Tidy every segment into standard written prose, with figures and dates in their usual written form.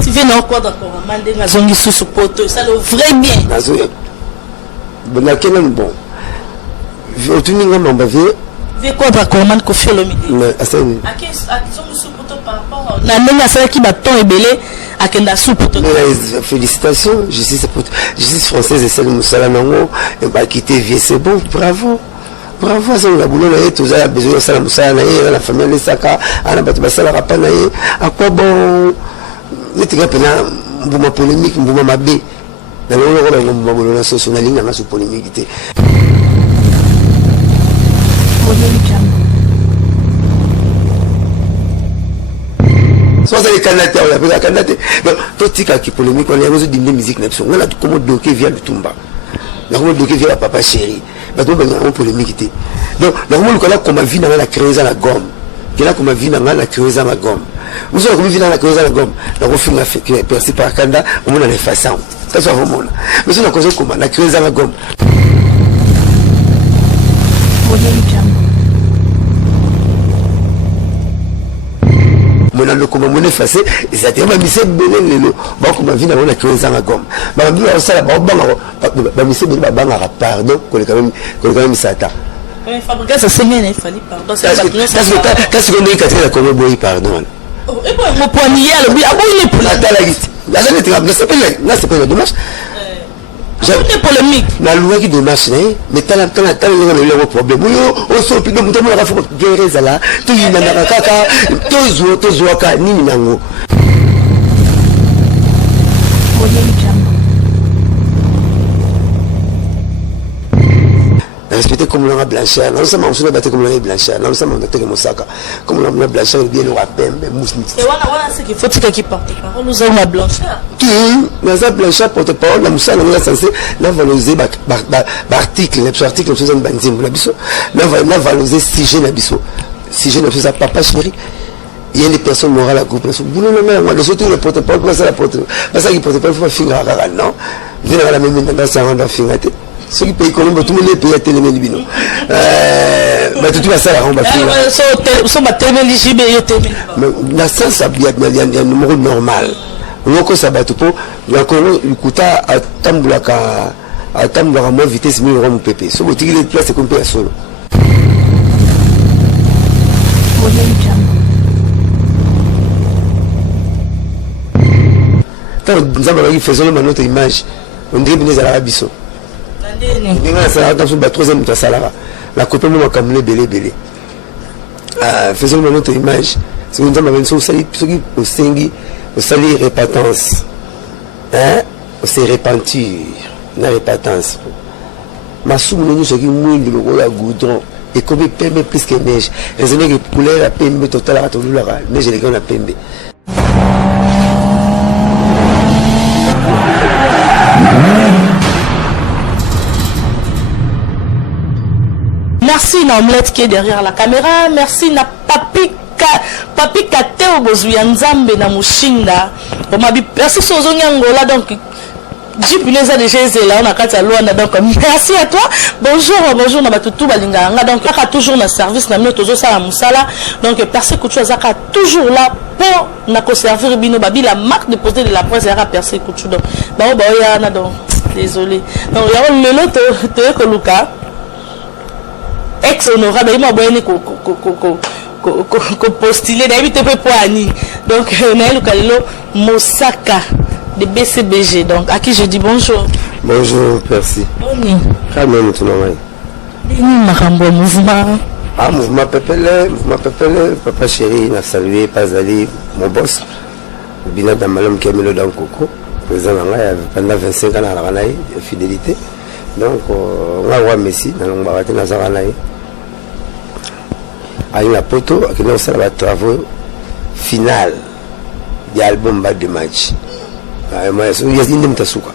tu viens encore d'accord amande ngazongi susu poto ça le vrai bien bon bon tu n'as pas Ve quoi d'accord man ko fiolo midi asani akizongi susu poto par rapport na ndenga ça qui baton ebele akenda susu poto félicitations justice française et celle musala nango et ba quitter vie c'est bon bravo ça la boulot là tous a besoin de ça musala na la famille les saka ana batu basala rapana ye à quoi bon n'était pas na mbuma polémique mbuma mabe na lolo ko mbuma bolo na soso na linga na so polémique té soit les candidates on appelle candidat donc tout tika qui polémique on est besoin d'une musique n'absent on a comment bloquer via le tumba na comment bloquer via papa chéri ba to banga on polémique té donc normalement le collègue comme vie dans la créer la gomme qui là comme vie dans la créer la gomme vous savez comme vie dans la créer la gomme donc on finit fait que percer par candidat on a les façons ça soit vraiment mais c'est la cause comme la créer la gomme le comment mon effacé et ça tellement misé belé lelo ba comme vie na on a créé ça na gomme ba bi on sala ba misé belé ba banga pardon ko quand même ça ta mais fabriquer ça semaine il fallait pardon c'est qu'est-ce qu'on dit que la comme boy pardon et bon mon poignet le bi abo il est pour la liste la jamais c'est pas dommage j'ai une polémique la loi qui démarche mais t'as le problème on sort plus de mon temps la faut gérer ça là tout il n'a pas kaka tout zo ka ni nango respecter comme l'on a blanchard non seulement on se battre comme l'on a blanchard non seulement on a mosaka comme l'on a blanchard bien on a pembe mousmi et voilà c'est qu'il faut que qui porte parole nous avons la blanchard qui la blanchard porte parole la moussa on est censé la valoriser article les articles nous sommes bandits la biso la valoriser sujet la biso sujet na ça papa chéri il y a des personnes morales à groupe boulot non moi les autres le porte parole quoi ça la porte pas ça qui porte parole faut finir non viens à la même dans ça on doit finir ceux qui payent comme tout le monde paye à télé bino bah tout va ça on va finir so ba télé ligible yo télé mais la sens ça bien il y a un numéro normal on ko ça ba tout pour la ko ikuta atambula mo vitesse mi ro mo pepe so botiki les places comme paye solo tant nous avons faisons notre image on dirait bien à biso la troisième la copine m'a camé belé faisons notre image c'est une dame qui au sengi au sali répatance hein c'est repentir na répatance ma soumou ce qui mouille le la goudron et comme pembe plus que neige raisonner que couleur la pembe total à tout la neige les gars la pembe. Merci Namlet qui est derrière la caméra. Merci na Papi Kateo Bozouya Nzambe na Mushinda. Merci Sozongi Angola donc Jeep les a déjà là on a kata Luanda donc merci à toi. Bonjour na batutu balinga donc aka toujours na service na mino tozo sala musala donc Percé Couture zaka toujours là pour na ko servir bino babi la marque de poster de la presse aka Percé Couture donc ba ya na donc désolé. Donc ya le loto to ko luka ex honorable il m'a bonné ko postuler d'habiter peu poani donc Naël Kalelo Mosaka de BCBG donc à qui je dis bonjour. Bonjour merci. Bonjour. Calme tout normal. Ni makambo mouvement. Ah mouvement pepele papa chéri na salué Pazali mon boss bina damalom Kemelo dans Coco président là pendant 25 ans à la fidélité donc on va voir Messi dans l'ombarate na zarana a une poto qui nous sert à travaux final de album bas de match moi il y a une mtasuka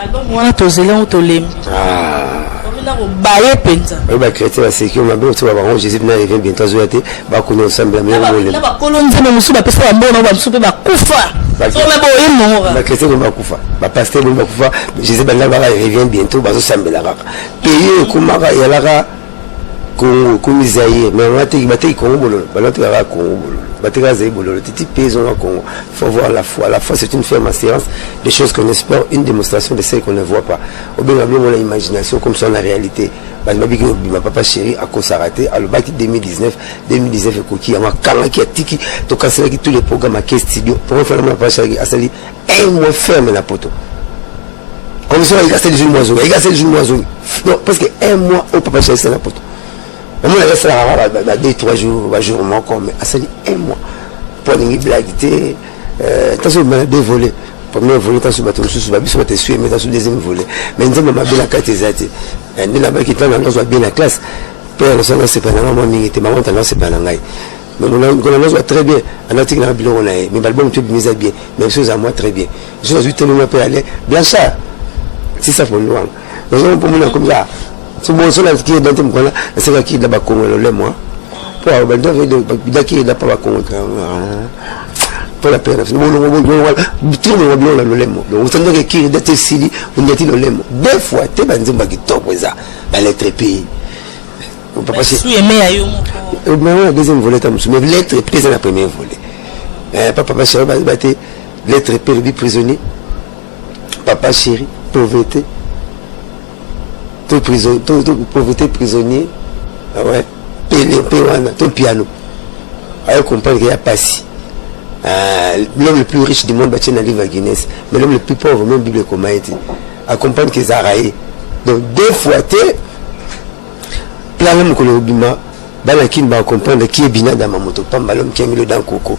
album wana tozela utolem on a baye penza ba chrétien ba sécurité ma bien tu vas voir Jésus na revient bientôt zoate ba ko ensemble la même monde na ba kolonza na musu ba pesa ba mbona ba musu pe ba kufa so na bo yemo ba chrétien ba kufa ba pasteur ba kufa Jésus ba revient bientôt ba zo sambela kaka pays kumaka yalaka Congo comme Zaïre mais on va te Congo bololo balate ka Congo bololo bateka Zaïre bololo titi pays au Congo faut voir la foi c'est une ferme assurance des choses qu'on espère une démonstration de celles qu'on ne voit pas au bien on a l'imagination comme ça la réalité ma papa chéri à cause raté à le bac 2019 ekoki ya makanga qui a tiki to cancela tous les programmes à studio pour faire ma papa chéri asali un mois ferme la poto comme ça il a fait le jour mois non parce que un mois au papa chéri c'est la poto moi je reste là 2-3 jours mais asali un mois pour une blague attention m'a dévolé premier volet dans ce bateau sous babi sur sué mais dans ce deuxième volet mais nous m'a bien la carte zati et là bas qui t'a dans bien la classe père ça c'est pas normalement n'était maman t'as c'est pas ngai mais on a très bien en article dans bilon on a mais l'album tu mise bien même chose à moi très bien je suis tellement pas aller Blanchard c'est ça pour nous nous on pour moi comme ça c'est bon ça là qui est dans tes là c'est là qui là bas Congo le moi pour ba de qui là pas Congo pour la peine tout le monde le lemo donc vous savez que d'être sili on y a le lemo deux fois te banzimba qui top ça dans les trépés on peut passer aimé ayo mais la deuxième volet mais l'être pèse la première volet papa chéri batté l'être perdu prisonnier papa chéri pauvreté tout pauvreté prisonnier ah ouais péwana tout piano ayo comprendre qu'il y a passé l'homme le plus riche du monde bâtit un livre à Guinness mais l'homme le plus pauvre même Bible comme a été à comprendre qu'ils araillent donc deux fois t'es plein l'homme que le bima bala qui va comprendre qui est bina dans ma moto pas l'homme qui a mis le dans coco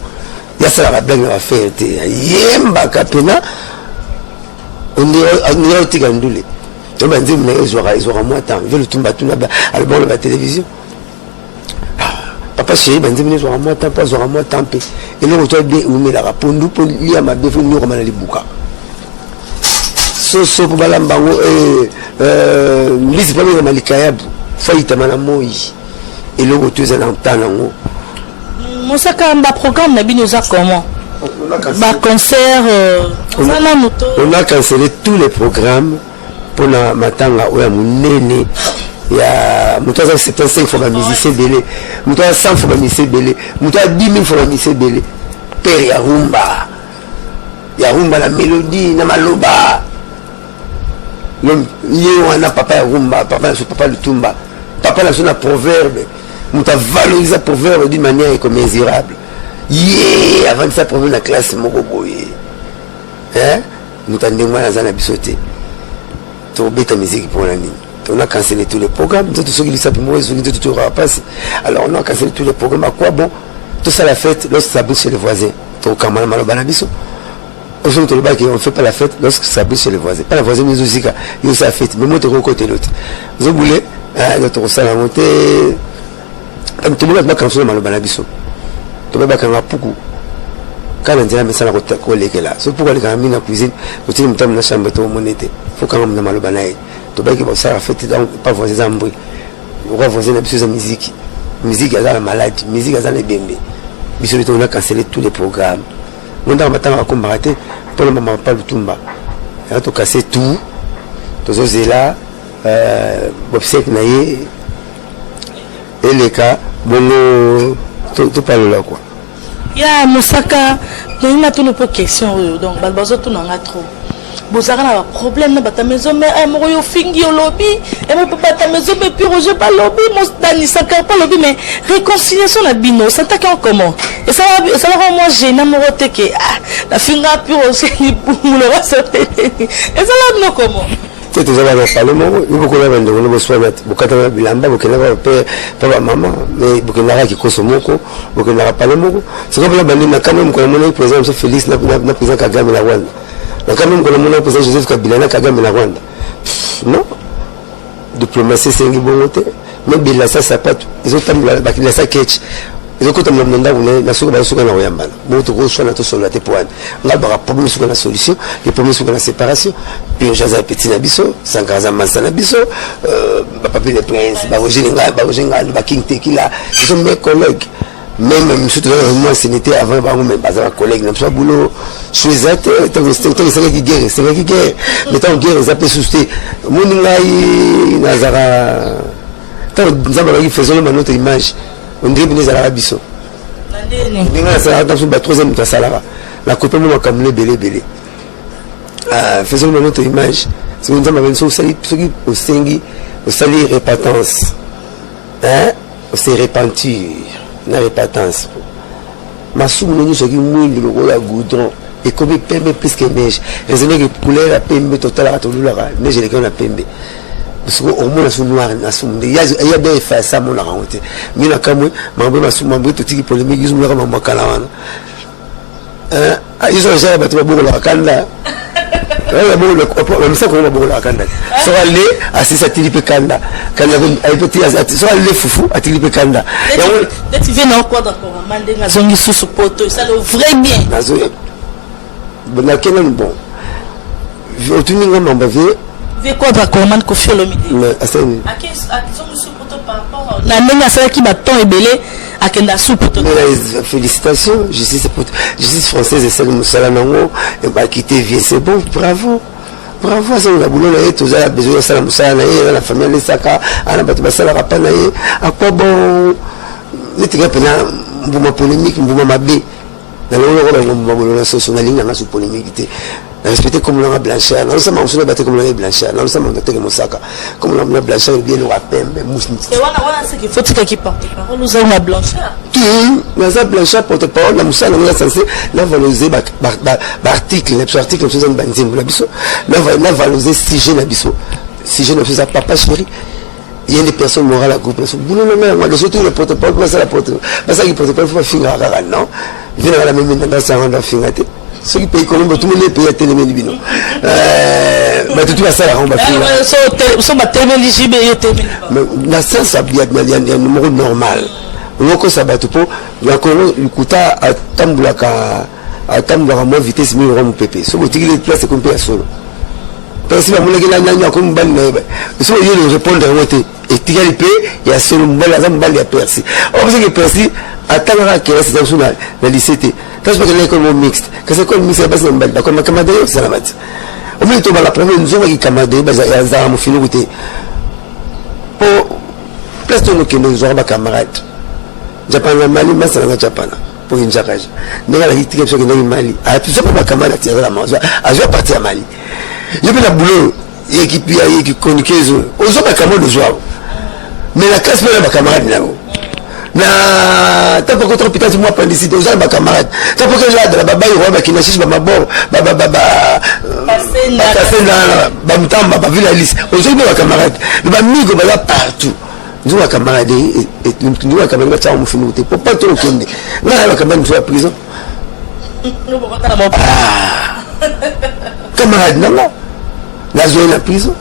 il y a ça la blague va faire t'es yemba kapena on est au tigandule donc ben dis mais ils aura moins temps veut le tumba tout là album la télévision papa chéri banzi mine zwa moi temps pas zwa moi temps pe et le retour bien ou mais la rapondu pour lier ma befu ni ko mana libuka so pour balambango lisi pas le malikaya faita mana moi et le retour ça dans temps nango Mosaka mba programme na bino za comment ba concert on a cancellé tous les programmes pour la matanga oya munene il y a 75 fois musicien belé 100 fois musicien belé 10 000 fois musicien belé père ya rumba la mélodie na maloba l'homme wana papa ya rumba papa Lutumba papa la zone proverbe muta valoriser proverbe d'une manière incommensurable avant ça proverbe la classe moko boye muta ndengwa na zana bisote to beta musique pour la nuit. On a cancellé tous les programmes, tout ce qui s'appelle moi, tout passe. Alors on a cancellé tous les programmes. À quoi bon? Tout ça la fête lorsque ça bouge chez les voisins. Donc quand on a banabiso, on fait pas la fête lorsque ça bouge chez les voisins. Pas la voisine nous aussi, il y a la fête. Mais moi tu côté l'autre. Vous voulez, notre salle à monter. Tout le monde a cancellé le banabiso. Tout le monde a cancellé beaucoup. Quand on dit mais ça la collègue là. C'est pourquoi les gars mis dans la cuisine, vous tirez dans la chambre de monnaie. Faut quand même mal banaï. To baki ba ça fait pas voisin zambri on va voisin la musique à la maladie musique à la bembe biso on a cancellé tous les programmes on a maintenant combattre pour le moment pas Lutumba on a tout cassé tout tous ces là obsèque naie et les cas bon tout parle là quoi ya Mosaka il y a tout le question donc balbazo tout n'en a trop bozaka na problème na bata maison mais moko yo fingi lobby et mon papa ta maison mais puis Roger pas lobby mon Dani Saka pas lobby mais réconciliation na bino ça t'a comment et ça va moi gêner mon que la finga puis Roger ni pour le reste et ça là non comment c'est déjà là parler moi il faut qu'on ait un nouveau soin bokata bilamba bokena ba papa maman mais bokena ki kosomoko bokena parler moko c'est comme la bande na quand même quand mon président Félix na président Kagame la Rwanda donc quand même, quand on a posé Joseph Kabila, na Kagame na Rwanda. Non. Diplomatie, c'est un bon côté. Mais Bila, ça pas tout. Ils ont tamboué la saketch. Ils ont compté mon mandat, on a souka na Oyamba. Bon, tout gros choix na tout sur la tépoine. On a un problème sur la solution, les problèmes sur la séparation. Puis on a un petit nabiso, Sankaza Mansa nabiso, Papi le Prince, Barojenga, King Tequila. Ils sont mes collègues. Même surtout moi c'était avant même pas un collègue n'a pas boulot choisir c'est vrai qui guerre mais tant guerre ça peut souster moningai nazara tant nous avons faisons notre image on dirait que nous allons à biso dans troisième de salara la copie moi comme les belé faisons notre image si nous avons ceux qui au sengi au sali répentance hein c'est repentir na répentance masumu nous ce qui mouille le la goudron et comme pembe plus que neige raisonner que couleur la pembe total à tout la neige les qu'on a pembe parce que au moins sur noir na sumu il y a bien fait ça mon la honte mais na kamwe mambo masumu mambo tout qui polémique ils ont vraiment makala wana ils ont déjà battu beaucoup la kanda ouais bon le même ça qu'on va beaucoup la kanda so aller assisa tilipe kanda kanda ay petit so aller foufou à tilipe kanda et tu viens en quoi d'accord mande nga zongi sous poto ça le vrai bien nazo bon na kenan bon je tu n'inga mamba vie quoi d'accord mande ko fiolo midi mais asen zongi sous poto par rapport na ndenga ça qui baton ebelé akenda sous poto félicitations justice française et celle musala nango et ba quitter vie c'est bon bravo ça la boulot là tous a besoin de ça musala na la famille les saka ana batu basala rapana à quoi bon n'était pas mbuma polémique mbuma mabe na lolo mbuma boulot so na ligne na su polémique respecter comme la blanchard non seulement on se battre comme la blanchard non seulement on attaque mosaka comme la blanchard bien le pembe mousni et voilà ce qu'il faut que qui porte parole nous avons la blanchard la blanchard porte parole la moussa on est censé la valoriser article les articles nous avons banzim la biso la valoriser sujet la biso sujet ne faisait papa chéri il y a des personnes morales à groupe boulot non mais moi le surtout le porte-parole quoi ça la porte parce que porte-parole faut finir non il vient la même dans ça on doit finir ceux qui payent comme tout le monde paye à télé bino mais tout ça là on va finir so ba télé ligible et télé mais la sens a bien un numéro normal on ko sabato po ya ko lukuta atambulaka moi vitesse mi ro mpépé so botiki les places comme paye solo parce que mon gars n'a comme ban so il le répondre wote et tigali pe ya solo mbala za mbali ya persi on sait que persi atanga que c'est dans son la lycée parce que l'école mixte que c'est comme mixte base mbali d'accord ma camarade c'est la mat au milieu de la première nzoma qui camarade base ya za mo finu gote po place de nos que nos ba camarade Japan na Mali masala na Japan pour une jakaje ndanga la hitike so que na Mali a tout ça pas camarade tirer la main a jouer partir à Mali il y a la boulot équipe qui communiqueuse aux autres camarades de jouer mais la classe pas la camarade là na tant que trop peut-être moi prendre ici aux autres camarades tant que là de la baba il va qui n'a pas mabor baba passer na mtamba ba villa liste aux autres camarades ba migo ba partout nous la camarade et nous la camarade ça on finit pour pas trop kende là la camarade soit prison camarade non la zone la prison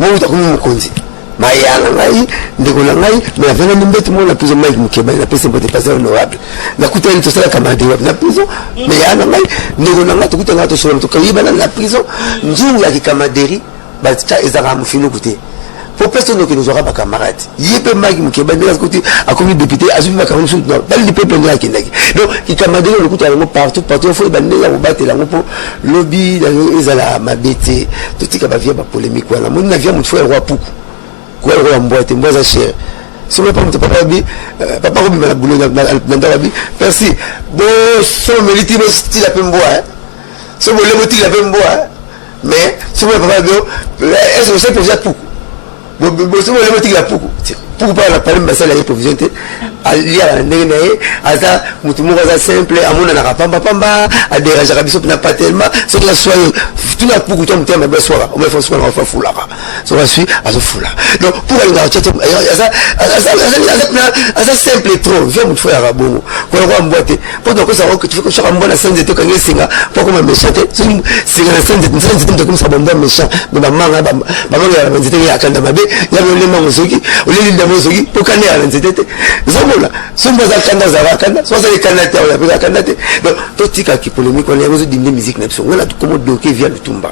moi je t'accorde mon conseil mayana ngai ndeko na ngai mais avena nimbetu mo la prison mai mukeba na pesa mpote passer honorable na kuta ni tosala camarade na prison mais yana ngai ndeko na ngai tukuta ngato so to kayiba na prison njingu ya kikamaderi ba tsa ezaka mufino kute pour personne que nous aura pas camarades yépe magi mukeba ndela côté a comme député a suivi ma camarade sur dans le peuple ndela kindaki donc qui camarade le côté partout faut bandela ko batela ngo lobby dans ezala mabete tout tika ba via ba polémique wala mon navia mon frère roi puku ko roi mboite mboza cher si on pas mon papa bi papa ko bi na boulot na ndabi merci bon son mérite mo style a pembo hein so mo le moti la pembo mais si mon papa bi est-ce que c'est pour ça puku bon c'est moi le moti la puku pour pas la parler basala ya provision te ali ala ndenge na ye ata mutu moko za simple amona na pamba pamba a déranger ka biso na pas tellement c'est que la soirée tout la puku to mutema ba soirée on va faire soirée on va fula so va suivre à ce fula donc pour aller dans chat ça simple trop viens mutu faire rabongo ko ko mbote pour donc ça que tu fais que chaque mbona senze te kange singa pour comme méchant singa na senze te comme ça bomba méchant mais ba manga ya banzite ya kanda mabe ya le mango soki oleli mozogi pokane ala nzete zomola somba za kanda za wakanda so za kanda ta ya peka kanda te donc to tika ki polémique on est dinde musique na biso ngala comment doké via le tumba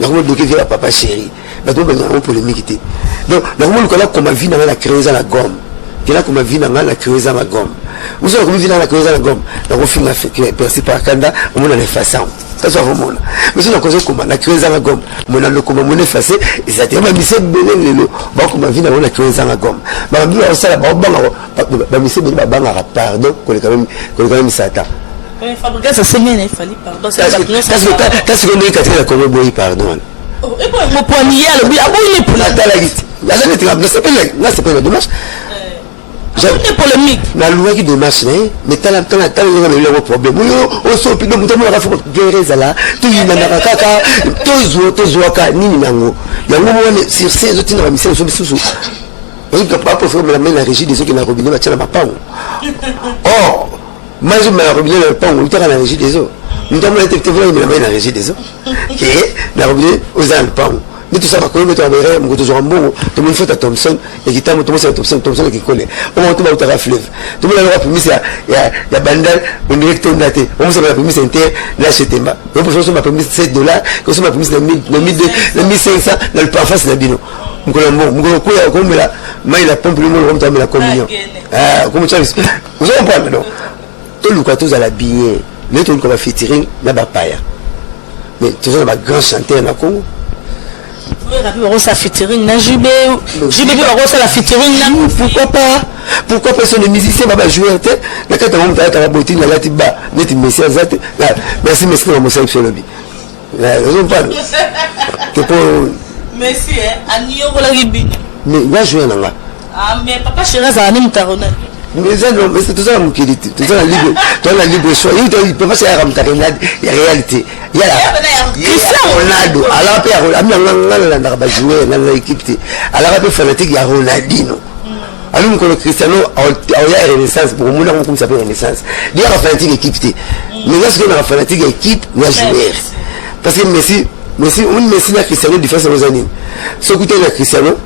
na comment doké via papa chéri ba to benga on polémique te donc na comment ko la comment vie na la créer la gomme kila comment vie na la créer la gomme vous savez comment vie na la créer la gomme na ko finga fait percer par kanda on a les façons ça soit vraiment mais si on a causé comment la créé ça gomme mon a le comment mon effacé et ça tellement mise belé lelo ba ko ma vie na on a créé ça gomme ba bi on ça ba ba mise belé ba banga pardon ko le quand même sata Fabrice ça c'est il fallait pardon c'est qu'est-ce qu'on dit quand comme boy pardon et bon mon poignet le bi abo il est pour la talagiste la c'est pas dommage j'ai une polémique la loi qui démarche mais t'as le problème on s'en prie donc on va faire guérir ça là tout il n'a kaka tout ka nini nango yango on sur ces autres na mission so bisu on peut pas pour faire la régie des autres qui na robinet ba tchana mapango oh moi je me robinet le pango il t'a la régie des autres nous avons été la régie des autres qui la robinet aux alpans mais tout ça va connaître un verre mon toujours un bon tout le monde fait à Thompson et qui t'a monté à Thompson qui connaît on monte au terrain fleuve tout le monde a permis ça il y a bandal on directeur daté on s'est permis inter là chez Temba on peut chose m'a permis $7 que ça m'a permis le 1500 dans le parfum c'est la bino on connaît bon quoi comme là mais la pompe le monde on la communion ah comme ça vous comprenez non tout le cas tous à la billet mais tout comme featuring na bapaya mais tout ça ma grand chanteur na Congo ça featuring na Jubé la featuring pourquoi personne de musicien va jouer tête na quand on monte à la beauté na la tiba net messie azate merci na mo sait lobby raison pas que pour merci anio la ribi mais va jouer na ah mais papa chéri ça anim tarona mais c'est tout ça mon qualité tout ça la libre choix il peut pas se ramener la réalité il y a Ronaldo alors après on a joué dans l'équipe alors après fanatique il y a Ronaldinho alors nous Cristiano il y a renaissance pour moi on comme ça s'appelle renaissance il y a fanatique équipe mais là ce qu'on a fanatique équipe il y a joueur parce que Messi na Cristiano différence aux années ce côté là Cristiano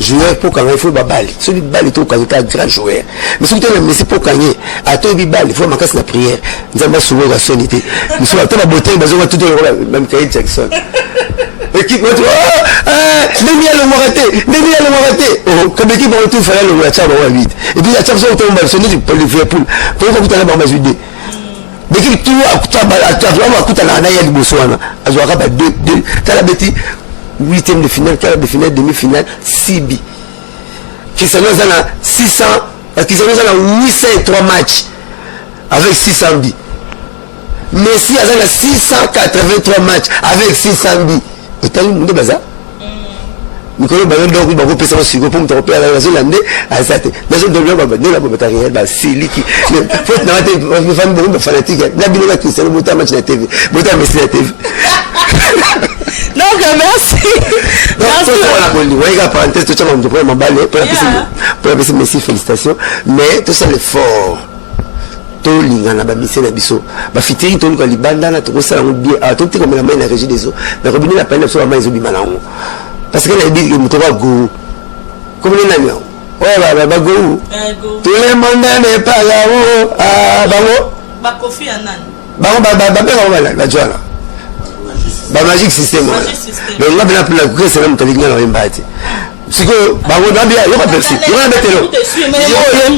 joueur pour quand il faut balle celui balle tout quand il est grand joueur mais surtout le Messi pour gagner à tout balle il faut marquer la prière nous avons souvent la sonité nous sommes à la beauté besoin tout le même Kyle Jackson équipe moi Demi le raté oh comme équipe on tout faire le match à 8 et puis la champion tombe balle sonné pour le Liverpool pour vous aller par Mazoude l'équipe tout à kuta na ya Botswana azwaka ba 2 tala beti 8e de finale, quart de finale, demi-finale, 6 bi. Cristiano a 600, Cristiano a 803 matchs avec 600 bi. Messi a 683 matchs avec 600 bi. Et t'as eu le monde de bazar? Nicolas Ballon d'Or, il va repasser au Sigo pour me tromper à la Zélande, à cette. La zone de l'homme, la bombe carrière, c'est liquide. Faut n'arrêter, les femmes de fanatiques, la bille de Cristiano, Bouta match la TV, Bouta Messi la TV. Donc merci. Merci. Oui, parenthèse, tout ça, on peut m'emballer pour la PC Messi, félicitations. Mais tout ça, l'effort. Tout l'ingana, Messi, la biso. Bah, fitiri, tout le libanda, tout ça, on bien, tout le comme la main, la régie des eaux. Mais Robin, la peine, sur la main, ils ont mis malin. Parce qu'elle a dit que nous trouvons go. Comme les nagnons. Ouais, bah, go. Tout le monde n'est pas là-haut. Ah, bah, bah, Kofi Annan. Bah, bah, magique système. Donc là, bien plus la grâce, c'est là que tu as dit que parce que bah on a bien, on a perçu. On a metté là.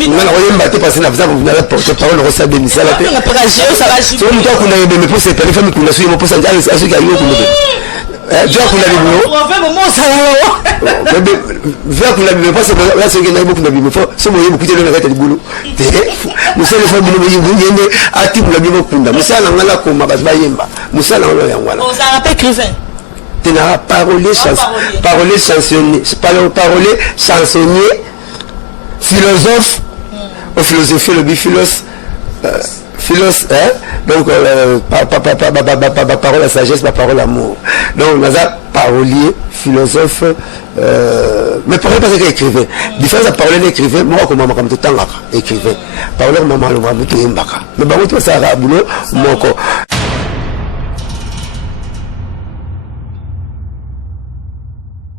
On a battu parce que vous avez porté parole au reste de l'émission là. On a pas agir, ça va agir. C'est une fois qu'on a eu mes postes, c'est les femmes qui nous suivent, mon poste à ce qu'il y a eu au boulot. Déjà qu'on a le boulot. On va moment ça va. Vers qu'on a le poste, là c'est qu'il y a beaucoup de boulot. C'est moi beaucoup de le boulot. Nous sommes les femmes de nous à type la boulot kunda. Nous sommes là comme ma base bayemba. Nous sommes là voilà. On s'en rappelle écrivain. Tu n'as parolé chansonnier, philosophe, au philosophie, le biphilosophe, donc parole à sagesse, parole à amour. Donc on a parolier, philosophe, mais parole pas écrivain. Différence à parler d'écrivain, moi comme maman comme tout temps écrivain. Parole maman le maman tout imbaka. Mais bah moi ça a boulot moi